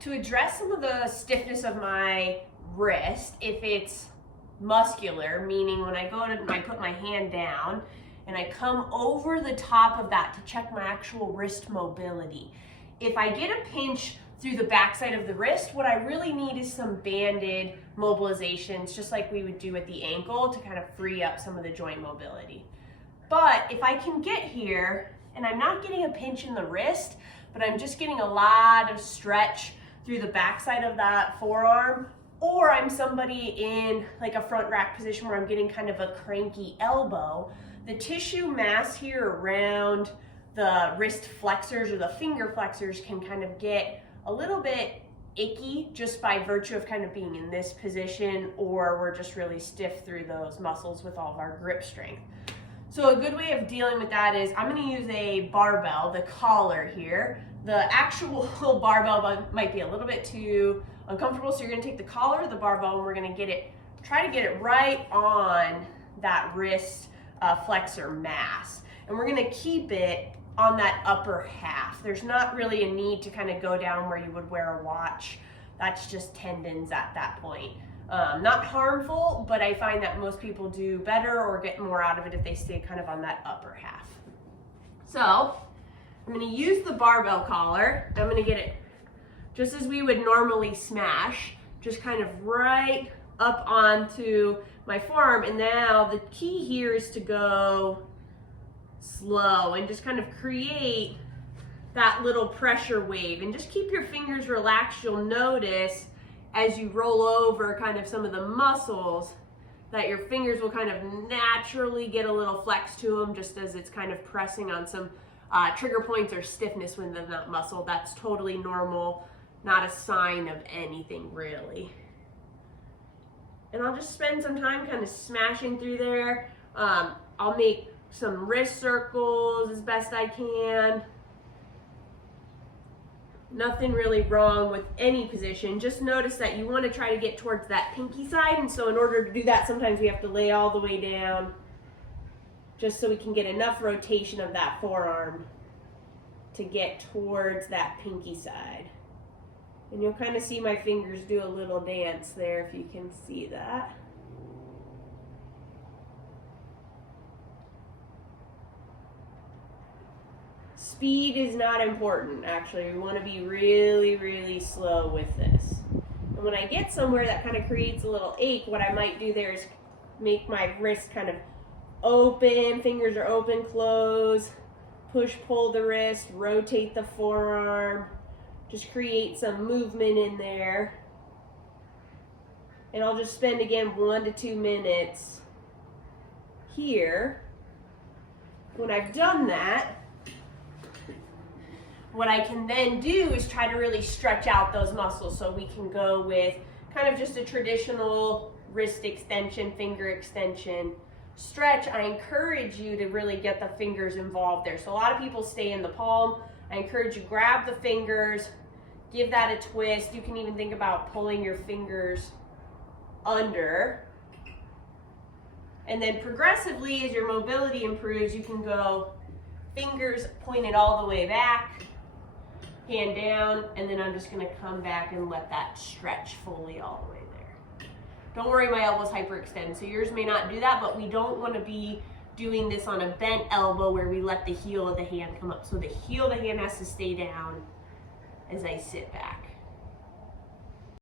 To address some of the stiffness of my wrist, if it's muscular, meaning when I put my hand down and I come over the top of that to check my actual wrist mobility. If I get a pinch through the backside of the wrist, what I really need is some banded mobilizations, just like we would do at the ankle, to kind of free up some of the joint mobility. But if I can get here and I'm not getting a pinch in the wrist, but I'm just getting a lot of stretch through the backside of that forearm, or I'm somebody in like a front rack position where I'm getting kind of a cranky elbow, the tissue mass here around the wrist flexors or the finger flexors can kind of get a little bit icky just by virtue of kind of being in this position, or we're just really stiff through those muscles with all of our grip strength. So a good way of dealing with that is I'm going to use a barbell, the collar here. The actual barbell might be a little bit too uncomfortable, so you're going to take the collar of the barbell and we're going to try to get it right on that wrist flexor mass. And we're going to keep it on that upper half. There's not really a need to kind of go down where you would wear a watch. That's just tendons at that point. Not harmful, but I find that most people do better or get more out of it if they stay kind of on that upper half. So I'm going to use the barbell collar. I'm going to get it just as we would normally smash, just kind of right up onto my forearm. And now the key here is to go slow and just kind of create that little pressure wave, and just keep your fingers relaxed. You'll notice as you roll over kind of some of the muscles that your fingers will kind of naturally get a little flex to them, just as it's kind of pressing on some trigger points or stiffness within that muscle. That's totally normal, not a sign of anything really. And I'll just spend some time kind of smashing through there. I'll make some wrist circles as best I can. Nothing really wrong with any position. Just notice that you want to try to get towards that pinky side, and so in order to do that, sometimes we have to lay all the way down just so we can get enough rotation of that forearm to get towards that pinky side. And you'll kind of see my fingers do a little dance there if you can see that. Speed is not important, actually. We want to be really, really slow with this. And when I get somewhere that kind of creates a little ache, what I might do there is make my wrist kind of open, fingers are open, close, push, pull the wrist, rotate the forearm, just create some movement in there. And I'll just spend, again, 1 to 2 minutes here. When I've done that, what I can then do is try to really stretch out those muscles, so we can go with kind of just a traditional wrist extension, finger extension stretch. I encourage you to really get the fingers involved there. So a lot of people stay in the palm. I encourage you, grab the fingers, give that a twist. You can even think about pulling your fingers under. And then progressively, as your mobility improves, you can go fingers pointed all the way back, hand down, and then I'm just going to come back and let that stretch fully all the way there. Don't worry, my elbows hyperextend, so yours may not do that, but we don't want to be doing this on a bent elbow where we let the heel of the hand come up. So the heel of the hand has to stay down as I sit back.